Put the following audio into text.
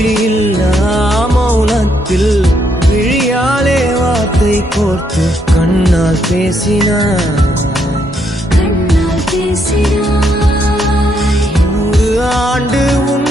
மொழியில்லா மௌனத்தில் விழியாலே வார்த்தை கோர்த்து கண்ணால் பேசினாய். 100 ஆண்டு உன்